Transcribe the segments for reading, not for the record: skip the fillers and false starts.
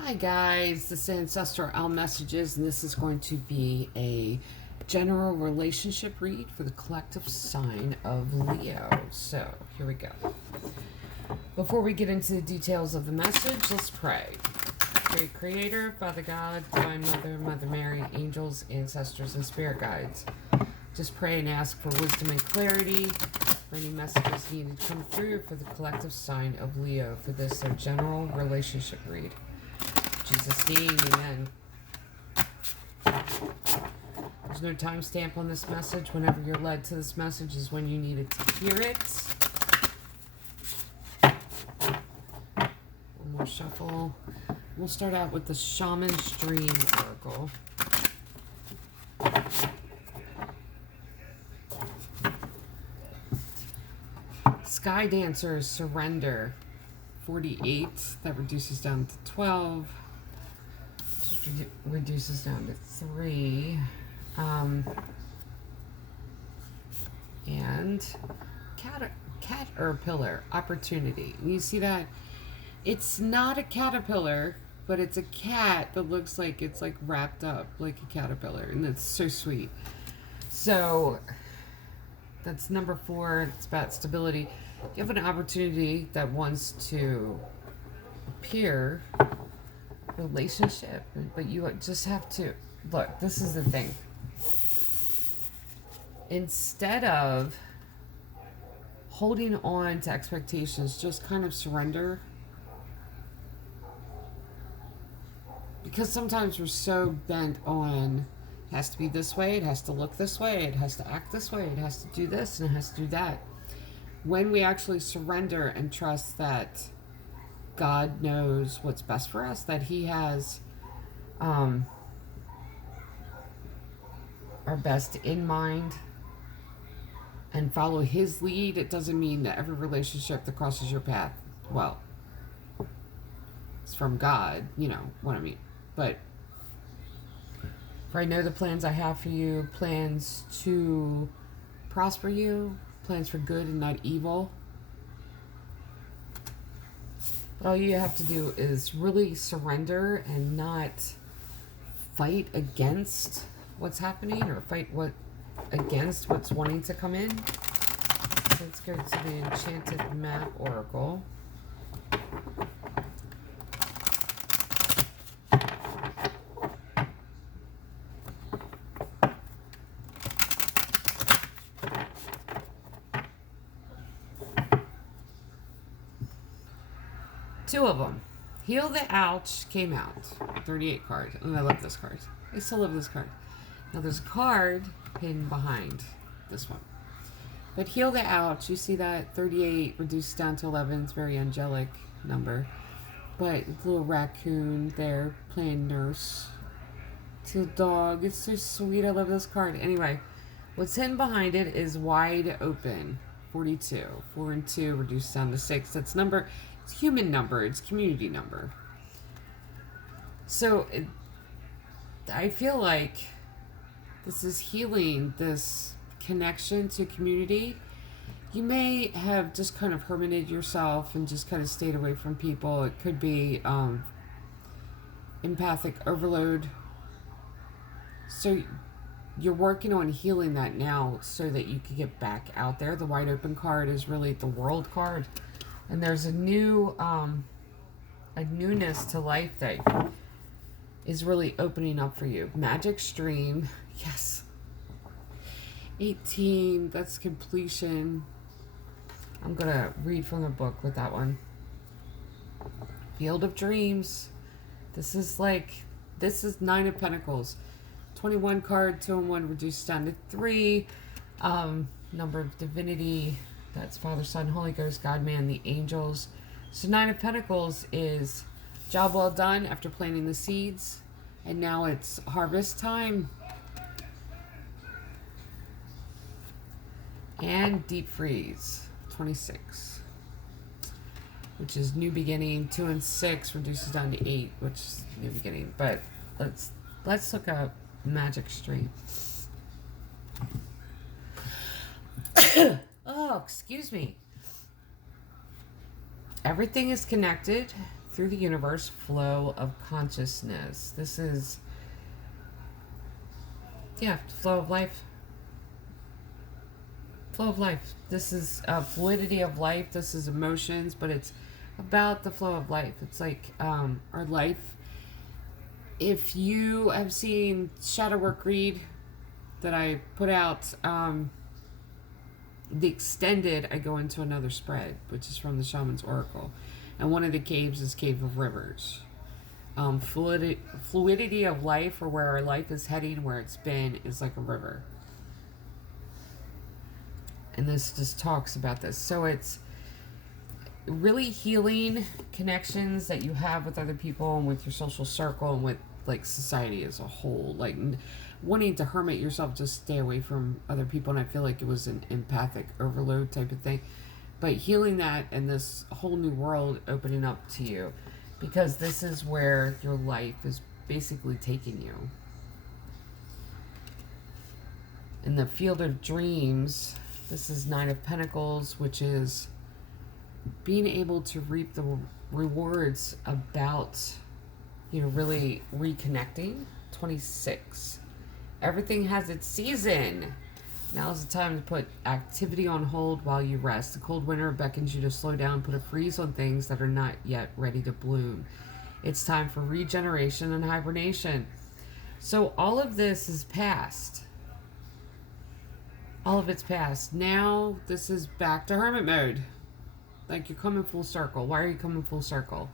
Hi guys, this is Ancestral Owl Messages, and this is going to be a general relationship read for the collective sign of Leo. So, here we go. Before we get into the details of the message, let's pray. Great Creator, Father God, Divine Mother, Mother Mary, angels, ancestors, and spirit guides. Just pray and ask for wisdom and clarity for any messages needed to come through for the collective sign of Leo for this, their general relationship read. Jesus' name, amen. There's no timestamp on this message. Whenever you're led to this message is when you needed to hear it. One more shuffle. We'll start out with the Shaman's Dream Oracle. Sky Dancer's Surrender. 48. That reduces down to 12. Reduces down to 3. And caterpillar opportunity. You see that? It's not a caterpillar, but it's a cat that looks like it's like wrapped up like a caterpillar, and that's so sweet. So that's number 4. It's about stability. You have an opportunity that wants to appear relationship, but you just have to look. This is the thing. Instead of holding on to expectations, just kind of surrender, because sometimes we're so bent on it has to be this way, it has to look this way, it has to act this way, it has to do this, and it has to do that. When we actually surrender and trust that God knows what's best for us, that He has our best in mind, and follow His lead, it doesn't mean that every relationship that crosses your path, well, it's from God, you know what I mean. But for I know the plans I have for you, plans to prosper you, plans for good and not evil. But all you have to do is really surrender and not fight against what's happening, or fight against what's wanting to come in. So let's go to the Enchanted Map Oracle. Two of them. Heal the Ouch came out. 38 card. And I love this card. I still love this card. Now there's a card hidden behind this one. But Heal the Ouch, you see that 38 reduced down to 11. It's a very angelic number. But the little raccoon there playing nurse to the dog. It's so sweet. I love this card. Anyway, what's hidden behind it is Wide Open. 42. 4 and 2 reduced down to 6. That's number. It's human number. It's community number. So I feel like this is healing, this connection to community. You may have just kind of hermited yourself and just kind of stayed away from people. It could be empathic overload. So you're working on healing that now so that you can get back out there. The Wide Open card is really the World card. And there's a newness to life that is really opening up for you. Magic Stream, yes. 18, that's completion. I'm going to read from the book with that one. Field of Dreams. This is 9 of Pentacles. 21 card, 2 and 1 reduced down to 3. Number of Divinity. That's Father, Son, Holy Ghost, God, Man, the angels. So 9 of Pentacles is job well done after planting the seeds. And now it's harvest time. And Deep Freeze, 26. Which is new beginning. 2 and 6 reduces down to 8, which is new beginning. But let's look up Magic Stream. Oh, excuse me. Everything is connected through the universe, flow of consciousness. This is, yeah, flow of life. Flow of life. This is fluidity of life. This is emotions, but it's about the flow of life. It's like our life. If you have seen Shadow Work Read that I put out, the extended, I go into another spread, which is from the Shaman's Oracle. And one of the caves is Cave of Rivers. Fluidity of life, or where our life is heading, where it's been, is like a river. And this just talks about this. So it's really healing connections that you have with other people and with your social circle and with like society as a whole. Like wanting to hermit yourself, just stay away from other people. And I feel like it was an empathic overload type of thing. But healing that and this whole new world opening up to you, because this is where your life is basically taking you. In the field of dreams, this is Nine of Pentacles, which is being able to reap the rewards about, really reconnecting. 26. Everything has its season. Now's the time to put activity on hold while you rest. The cold winter beckons you to slow down, put a freeze on things that are not yet ready to bloom. It's time for regeneration and hibernation. So all of this is past. All of it's past. Now this is back to hermit mode. Like you're coming full circle. Why are you coming full circle?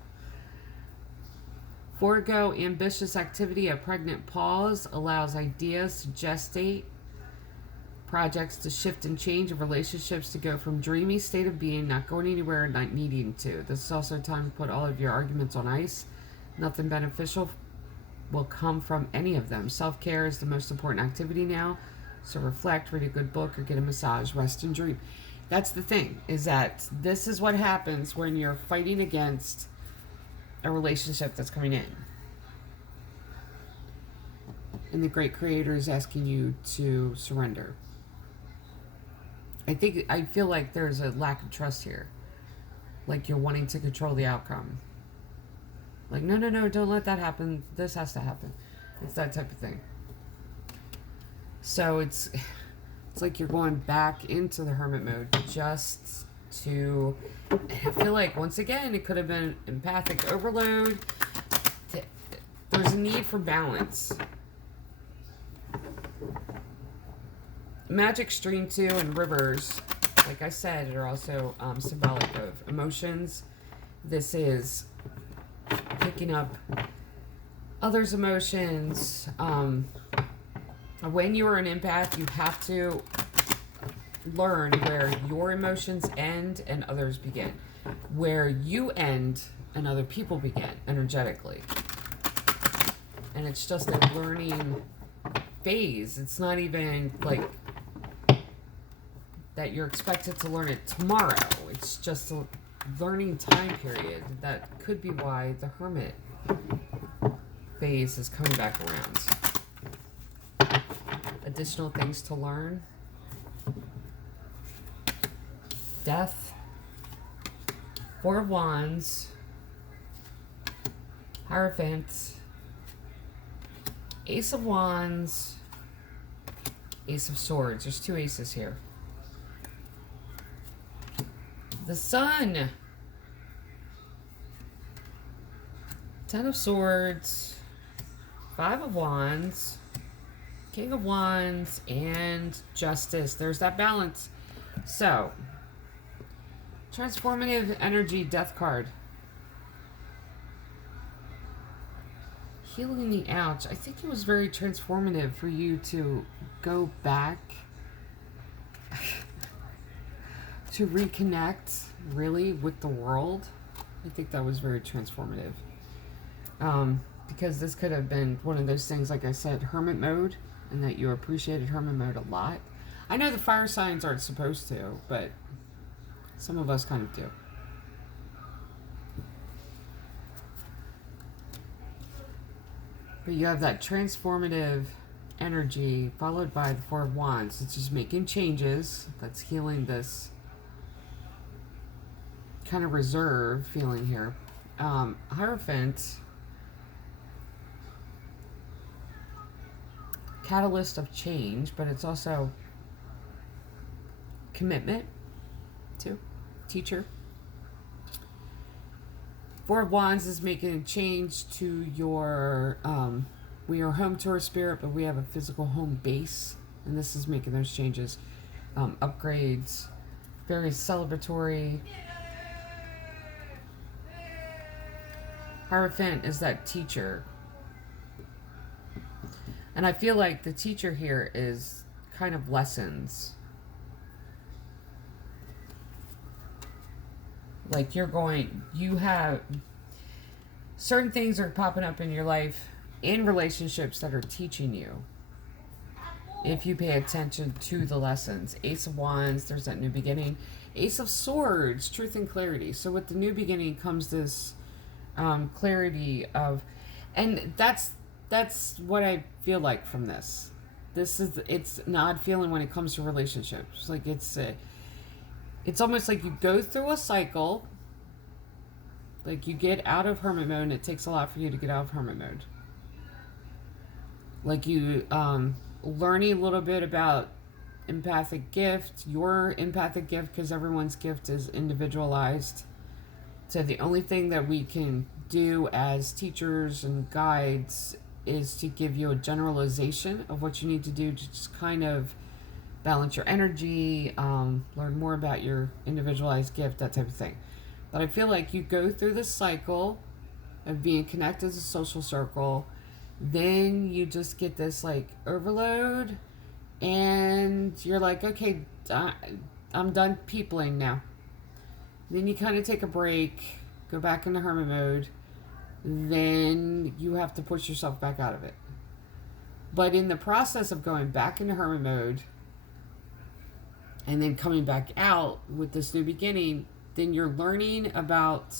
Forego ambitious activity. A pregnant pause allows ideas to gestate, projects to shift and change, and relationships to go from dreamy state of being, not going anywhere, not needing to. This is also time to put all of your arguments on ice. Nothing beneficial will come from any of them. Self-care is the most important activity now. So reflect, read a good book, or get a massage, rest and dream. That's the thing, is that this is what happens when you're fighting against a relationship that's coming in. And the great creator is asking you to surrender. I feel like there's a lack of trust here. Like you're wanting to control the outcome. Like, no, don't let that happen. This has to happen. It's that type of thing. So it's like you're going back into the hermit mode just to, I feel like once again, it could have been empathic overload. There's a need for balance. Magic stream too, and rivers, like I said, are also symbolic of emotions. This is picking up others' emotions. When you are an empath, you have to learn where your emotions end and others begin. Where you end and other people begin energetically. And it's just a learning phase. It's not even like that you're expected to learn it tomorrow. It's just a learning time period. That could be why the hermit phase is coming back around. Additional things to learn. Death. Four of Wands. Hierophant. Ace of Wands. Ace of Swords. There's two aces here. The Sun. Ten of Swords. Five of Wands. King of Wands. And Justice. There's that balance. So, transformative energy, Death card. Healing the ouch. I think it was very transformative for you to go back to reconnect really with the world. I think that was very transformative. Because this could have been one of those things, like I said, hermit mode, and that you appreciated hermit mode a lot. I know the fire signs aren't supposed to, but some of us kind of do. But you have that transformative energy followed by the Four of Wands. It's just making changes. That's healing this kind of reserve feeling here. Hierophant, catalyst of change, but it's also commitment too. Teacher. Four of Wands is making a change to your. We are home to our spirit, but we have a physical home base, and this is making those changes. Upgrades, very celebratory. Hierophant is that teacher. And I feel like the teacher here is kind of lessons. Like you have certain things are popping up in your life in relationships that are teaching you. If you pay attention to the lessons. Ace of Wands, there's that new beginning. Ace of Swords, truth and clarity. So with the new beginning comes this clarity of, and that's what I feel like from this. It's an odd feeling when it comes to relationships. Like it's almost like you go through a cycle. Like you get out of hermit mode, and it takes a lot for you to get out of hermit mode. Like you learning a little bit about empathic gift, your empathic gift, because everyone's gift is individualized. So the only thing that we can do as teachers and guides is to give you a generalization of what you need to do to just kind of balance your energy, learn more about your individualized gift, that type of thing. But I feel like you go through this cycle of being connected as a social circle, then you just get this like overload, and you're like, okay, I'm done peopling now. Then you kind of take a break, go back into hermit mode, then you have to push yourself back out of it. But in the process of going back into hermit mode and then coming back out with this new beginning, then you're learning about,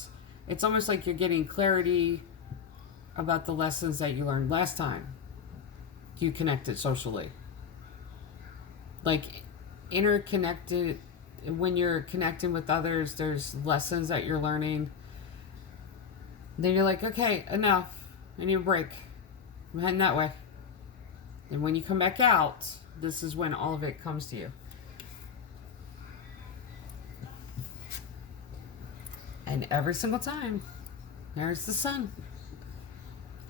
it's almost like you're getting clarity about the lessons that you learned last time you connected socially. Like interconnected, when you're connecting with others, there's lessons that you're learning. Then you're like, okay, enough. I need a break. I'm heading that way. And when you come back out, this is when all of it comes to you. And every single time, there's the sun.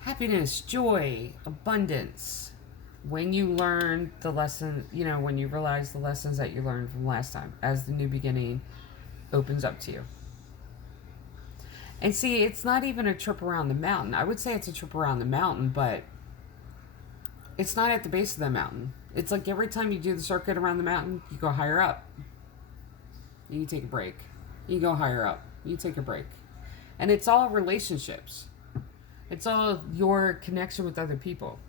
Happiness, joy, abundance. When you learn the lesson, when you realize the lessons that you learned from last time, as the new beginning opens up to you. And see, it's not even a trip around the mountain. I would say it's a trip around the mountain, but it's not at the base of the mountain. It's like every time you do the circuit around the mountain, you go higher up. You take a break. You go higher up. You take a break. And it's all relationships. It's all your connection with other people.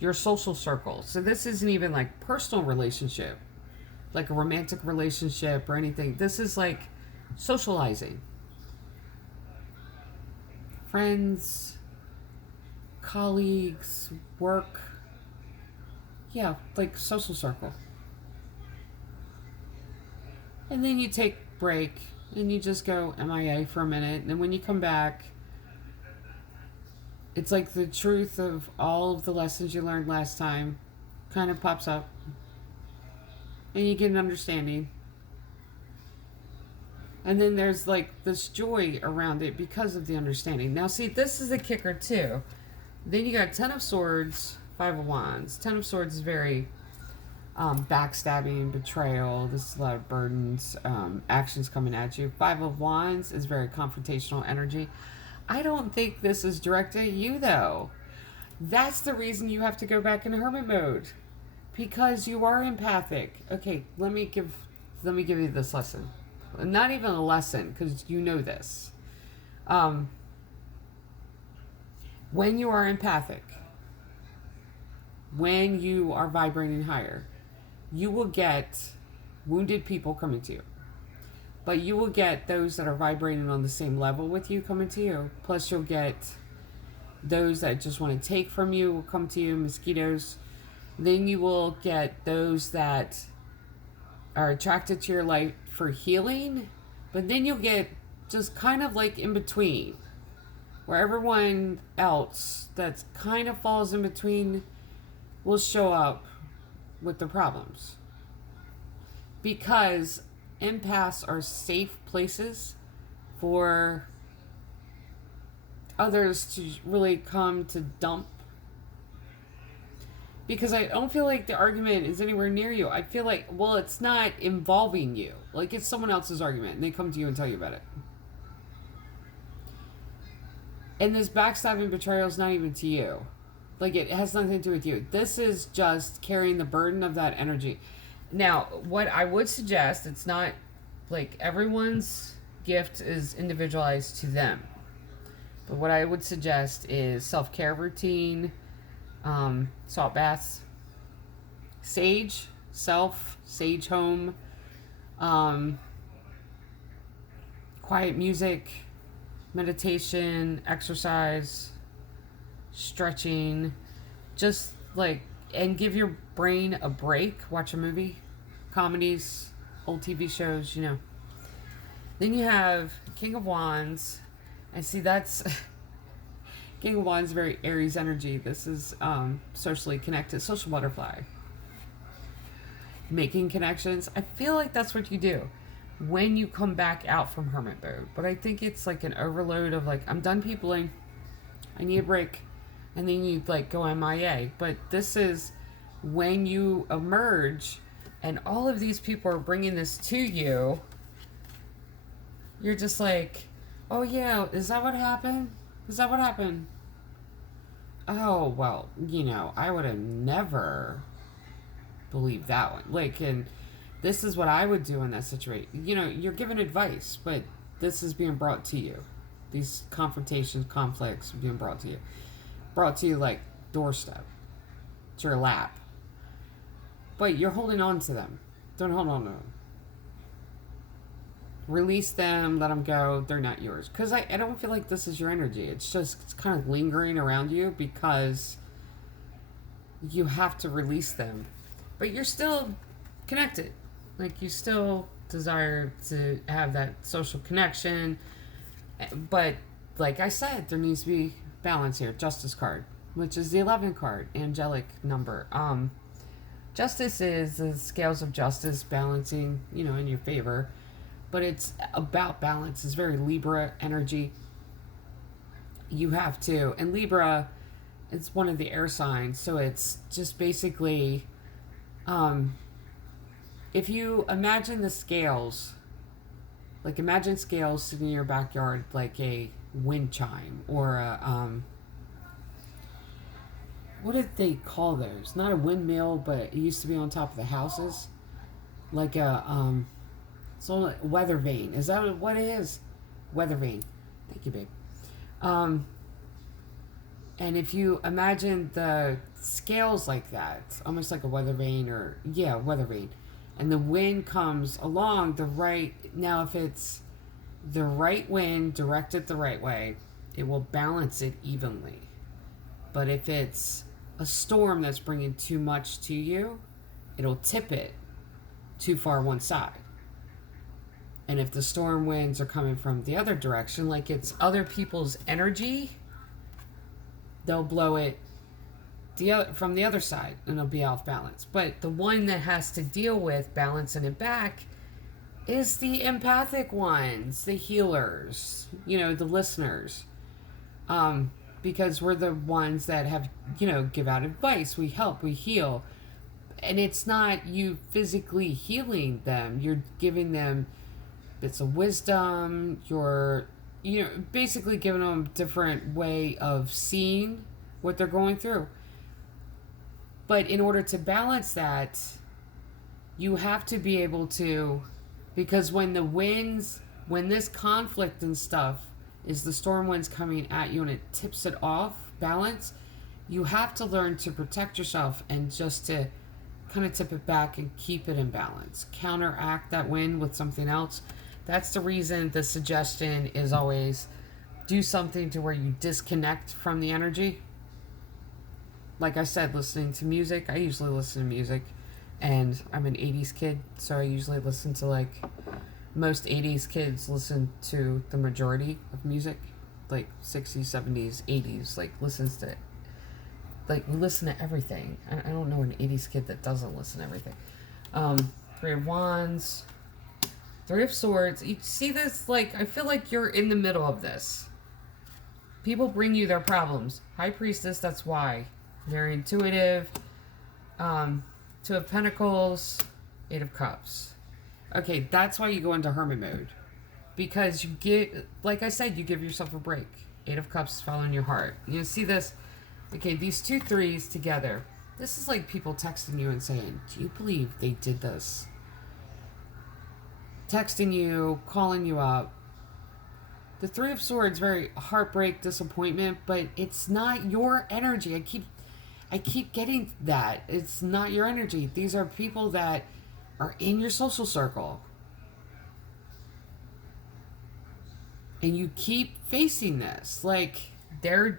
Your social circle. So this isn't even like personal relationship, like a romantic relationship or anything. This is like socializing. Friends, colleagues, work. Yeah, like social circle. And then you take a break and you just go MIA for a minute. And then when you come back, it's like the truth of all of the lessons you learned last time kind of pops up. And you get an understanding. And then there's like this joy around it because of the understanding. Now see, this is the kicker too. Then you got Ten of Swords, Five of Wands. Ten of Swords is very backstabbing, betrayal. This is a lot of burdens, actions coming at you. Five of Wands is very confrontational energy. I don't think this is directed at you though. That's the reason you have to go back into hermit mode, because you are empathic. Okay, let me give you this lesson. Not even a lesson, because you know this. When you are empathic, when you are vibrating higher, you will get wounded people coming to you. But you will get those that are vibrating on the same level with you coming to you. Plus you'll get those that just want to take from you will come to you, mosquitoes. Then you will get those that are attracted to your light for healing. But then you'll get just kind of like in between, where everyone else that kind of falls in between will show up with the problems. Because empaths are safe places for others to really come to dump. Because I don't feel like the argument is anywhere near you. I feel like, well, it's not involving you. Like, it's someone else's argument, and they come to you and tell you about it. And this backstabbing betrayal is not even to you. Like, it has nothing to do with you. This is just carrying the burden of that energy. Now, what I would suggest, it's not, like, everyone's gift is individualized to them. But what I would suggest is self-care routine, salt baths, sage home, quiet music, meditation, exercise, stretching, just like, and give your brain a break. Watch a movie, comedies, old TV shows, you know. Then you have King of Wands. I see that's King of Wands, very Aries energy. This is socially connected, social butterfly. Making connections. I feel like that's what you do when you come back out from hermit mode. But I think it's like an overload of like, I'm done peopling. I need a break. And then you like go MIA. But this is when you emerge and all of these people are bringing this to you. You're just like, oh yeah, is that what happened? Is that what happened? Oh, well, you know, I would have never believed that one. Like, and this is what I would do in that situation. You know, you're given advice, but this is being brought to you. These confrontations, conflicts being brought to you. Brought to you like doorstep. To your lap. But you're holding on to them. Don't hold on to them. Release them, let them go. They're not yours. Because I don't feel like this is your energy. It's kind of lingering around you because you have to release them. But you're still connected. Like, you still desire to have that social connection. But, like I said, there needs to be balance here. Justice card, which is the 11 card, angelic number. Justice is the scales of justice balancing, you know, in your favor. But it's about balance. It's very Libra energy. You have to. And Libra, it's one of the air signs. So it's just basically, if you imagine the scales, like imagine scales sitting in your backyard like a wind chime or a, what did they call those? Not a windmill, but it used to be on top of the houses. Like a, so weather vane. Is that what it is? Weather vane. Thank you, babe. And if you imagine the scales like that, almost like a weather vane or, yeah, weather vane. And the wind comes along the right, now if it's the right wind directed the right way, it will balance it evenly. But if it's a storm that's bringing too much to you, it'll tip it too far one side. And if the storm winds are coming from the other direction, like it's other people's energy, they'll blow it from the other side and it'll be off balance. But the one that has to deal with balancing it back is the empathic ones, the healers, you know, the listeners. Because we're the ones that have, you know, give out advice, we help, we heal. And it's not you physically healing them, you're giving them bits of wisdom, you're, you know, basically giving them a different way of seeing what they're going through. But in order to balance that, you have to be able to, because when the winds, when this conflict and stuff is the storm winds coming at you and it tips it off balance, you have to learn to protect yourself and just to kind of tip it back and keep it in balance. Counteract that wind with something else. That's the reason the suggestion is always do something to where you disconnect from the energy. Like I said, listening to music. I usually listen to music. And I'm an 80s kid, so I usually listen to like most 80s kids listen to the majority of music, like 60s, 70s, 80s, like listens to, like we listen to everything. I don't know an 80s kid that doesn't listen to everything. Three of Wands, Three of Swords. You see this? Like, I feel like you're in the middle of this. People bring you their problems. High Priestess, that's why. Very intuitive. Two of Pentacles, Eight of Cups. Okay, that's why you go into hermit mode. Because you get, like I said, you give yourself a break. Eight of Cups is following your heart. You see this? Okay, these two threes together. This is like people texting you and saying, do you believe they did this? Texting you, calling you up. The Three of Swords, very heartbreak, disappointment, but it's not your energy. I keep getting that. It's not your energy. These are people that are in your social circle. And you keep facing this. Like, they're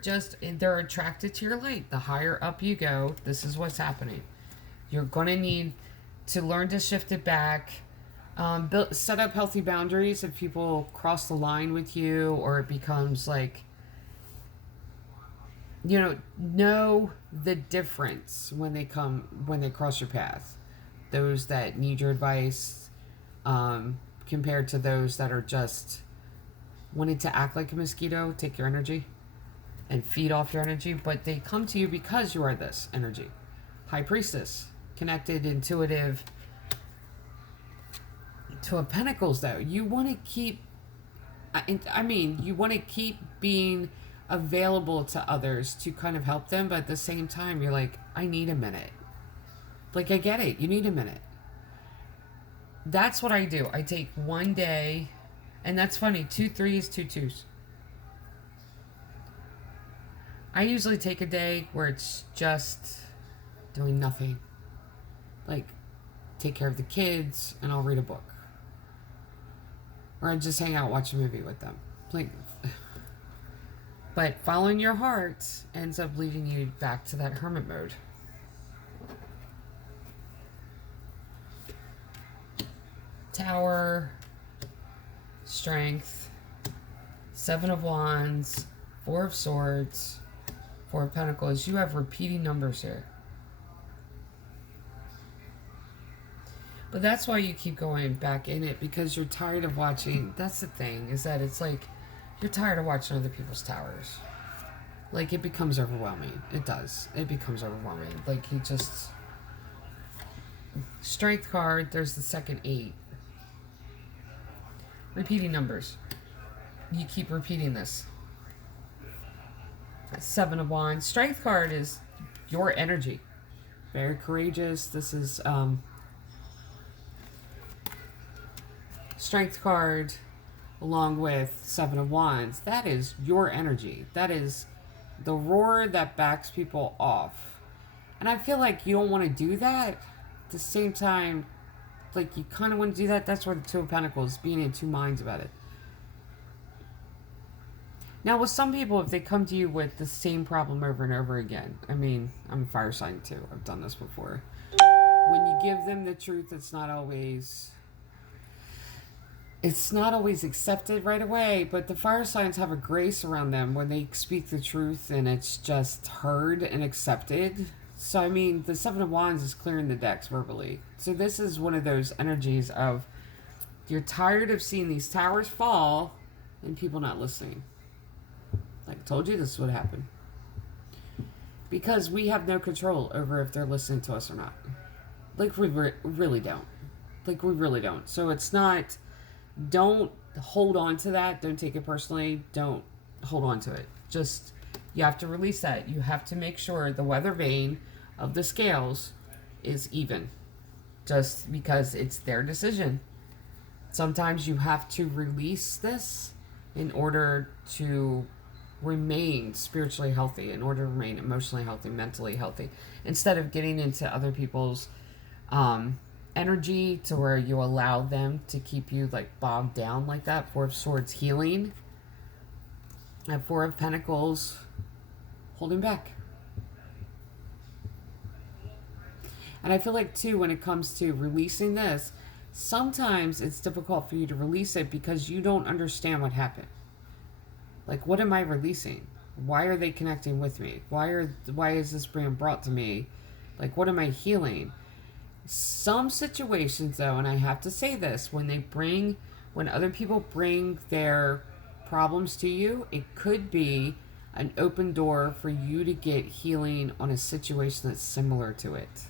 attracted to your light. The higher up you go, this is what's happening. You're going to need to learn to shift it back. Set up healthy boundaries if people cross the line with you, or it becomes like, know the difference when they cross your path. Those that need your advice, compared to those that are just wanting to act like a mosquito, take your energy and feed off your energy, but they come to you because you are this energy. High Priestess, connected, intuitive. Two of Pentacles, though, you want to keep, you want to keep being available to others to kind of help them, but at the same time, you're like, I need a minute. Like, I get it. You need a minute. That's what I do. I take one day, and that's funny, 2 3s, 2 2s. I usually take a day where it's just doing nothing. Like, take care of the kids, and I'll read a book. Or I just hang out, watch a movie with them. Like, but following your heart ends up leading you back to that hermit mode. Tower, Strength, Seven of Wands, Four of Swords, Four of Pentacles. You have repeating numbers here. But that's why you keep going back in it, because you're tired of watching. That's the thing, is that it's like you're tired of watching other people's towers. Like, it becomes overwhelming. It does. It becomes overwhelming. Like, you just... Strength card, there's the second 8. Repeating numbers. You keep repeating this. Seven of Wands. Strength card is your energy. Very courageous. This is... Strength card along with Seven of Wands. That is your energy. That is the roar that backs people off. And I feel like you don't want to do that. At the same time, like, you kind of want to do that. That's where the Two of Pentacles, being in two minds about it. Now, with some people, if they come to you with the same problem over and over again, I'm a fire sign too. I've done this before. When you give them the truth, it's not always accepted right away, but the fire signs have a grace around them when they speak the truth, and it's just heard and accepted. So, the Seven of Wands is clearing the decks verbally. So this is one of those energies of, you're tired of seeing these towers fall and people not listening. Like I told you, this would happen. Because we have no control over if they're listening to us or not. Like, we really don't. Like, we really don't. So it's not... Don't hold on to that. Don't take it personally. Don't hold on to it. Just, you have to release that. You have to make sure the weather vane of the scales is even. Just because it's their decision. Sometimes you have to release this in order to remain spiritually healthy, in order to remain emotionally healthy, mentally healthy. Instead of getting into other people's energy to where you allow them to keep you like bogged down like that. Four of Swords, healing. And Four of Pentacles, holding back. And I feel like too, when it comes to releasing this, Sometimes it's difficult for you to release it because you don't understand what happened. Like, what am I releasing? Why are they connecting with me? Why is this being brought to me? Like, what am I healing? Some situations, though, and I have to say this, when other people bring their problems to you, it could be an open door for you to get healing on a situation that's similar to it.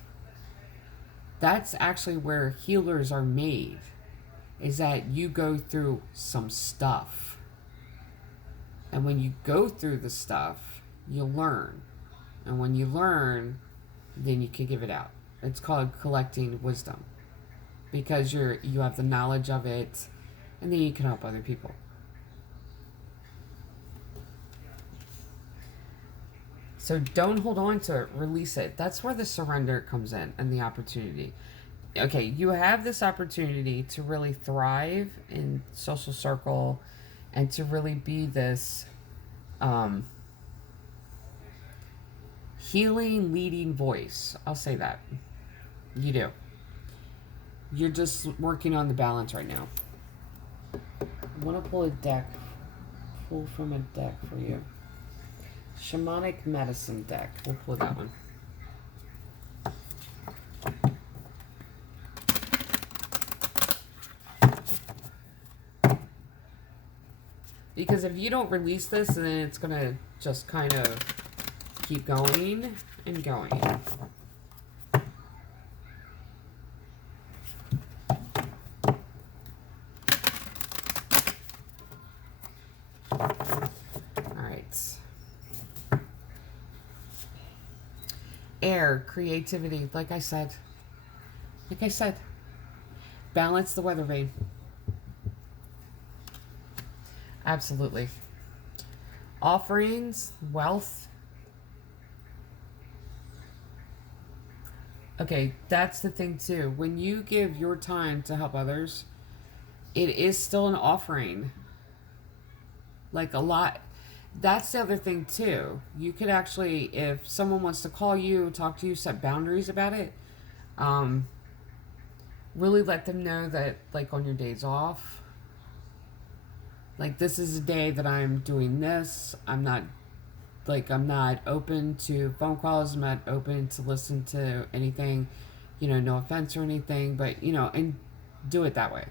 That's actually where healers are made, is that you go through some stuff. And when you go through the stuff, you learn. And when you learn, then you can give it out. It's called collecting wisdom, because you have the knowledge of it, and then you can help other people. So don't hold on to it, release it. That's where the surrender comes in and the opportunity. Okay, you have this opportunity to really thrive in social circle and to really be this healing, leading voice. I'll say that. You do. You're just working on the balance right now. I want to pull from a deck for you. Shamanic medicine deck. We'll pull that one. Because if you don't release this, then it's going to just kind of keep going and going. Air, creativity, like I said, balance the weather vane. Absolutely. Offerings, wealth. Okay, that's the thing too. When you give your time to help others, it is still an offering. Like a lot. That's the other thing too. You could actually, if someone wants to call you, talk to you, set boundaries about it, really let them know that, like, on your days off, like, this is a day that I'm doing this. I'm not open to phone calls. I'm not open to listen to anything, no offense or anything, but, and do it that way.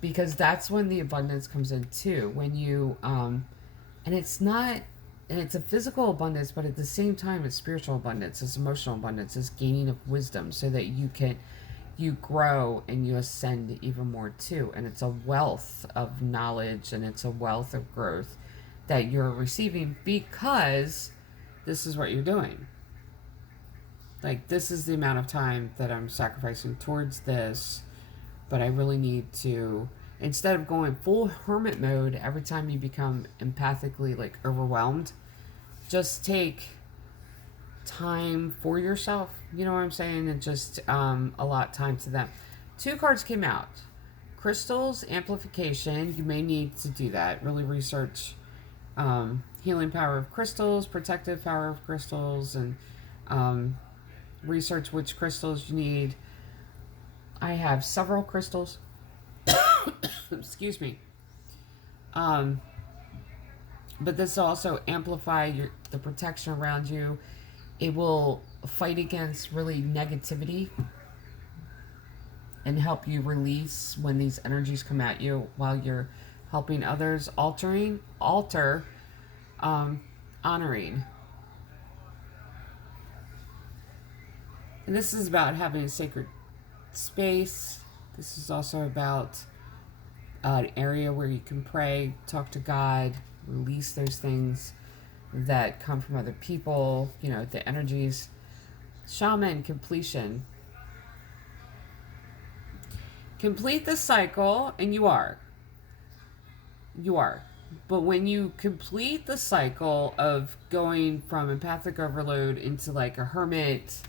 Because that's when the abundance comes in too. When you, and it's a physical abundance, but at the same time, it's spiritual abundance, it's emotional abundance, it's gaining of wisdom, so that you grow and you ascend even more too. And it's a wealth of knowledge and it's a wealth of growth that you're receiving, because this is what you're doing. Like, this is the amount of time that I'm sacrificing towards this, but I really need to, instead of going full hermit mode every time you become empathically, like, overwhelmed, just take time for yourself. You know what I'm saying? And just allot time to them. 2 cards came out. Crystals, amplification. You may need to do that. Really research healing power of crystals, protective power of crystals, and research which crystals you need. I have several crystals. Excuse me. But this also amplify the protection around you. It will fight against really negativity and help you release when these energies come at you while you're helping others. Honoring. And this is about having a sacred space. This is also about an area where you can pray, talk to God, release those things that come from other people, the energies. Shaman, completion. Complete the cycle, and you are. But when you complete the cycle of going from empathic overload into, like, a hermit,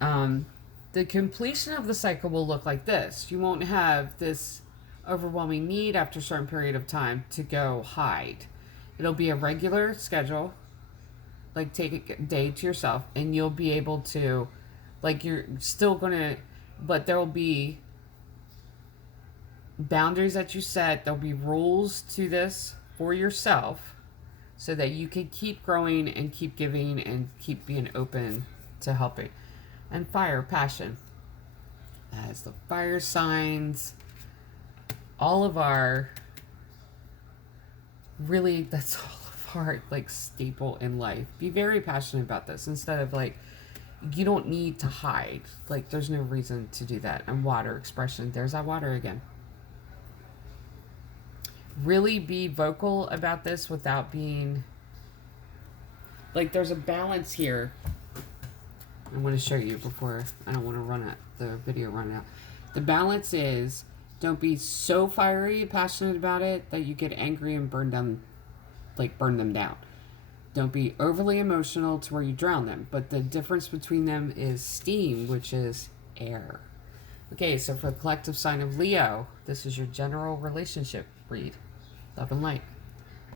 the completion of the cycle will look like this. You won't have this overwhelming need after a certain period of time to go hide. It'll be a regular schedule. Like, take a day to yourself, and you'll be able to, like, you're still going to but there will be boundaries that you set. There'll be rules to this for yourself so that you can keep growing and keep giving and keep being open to helping. And fire, passion. As the fire signs, all of our, really, that's all of our like staple in life. Be very passionate about this instead of like, you don't need to hide. Like, there's no reason to do that. And water, expression. There's that water again. Really be vocal about this without being, like, there's a balance here. I want to show you before, I don't want to run out, the video run out. The balance is, don't be so fiery, passionate about it that you get angry and burn them down. Don't be overly emotional to where you drown them. But the difference between them is steam, which is air. Okay, so for the collective sign of Leo, this is your general relationship read. Love and light.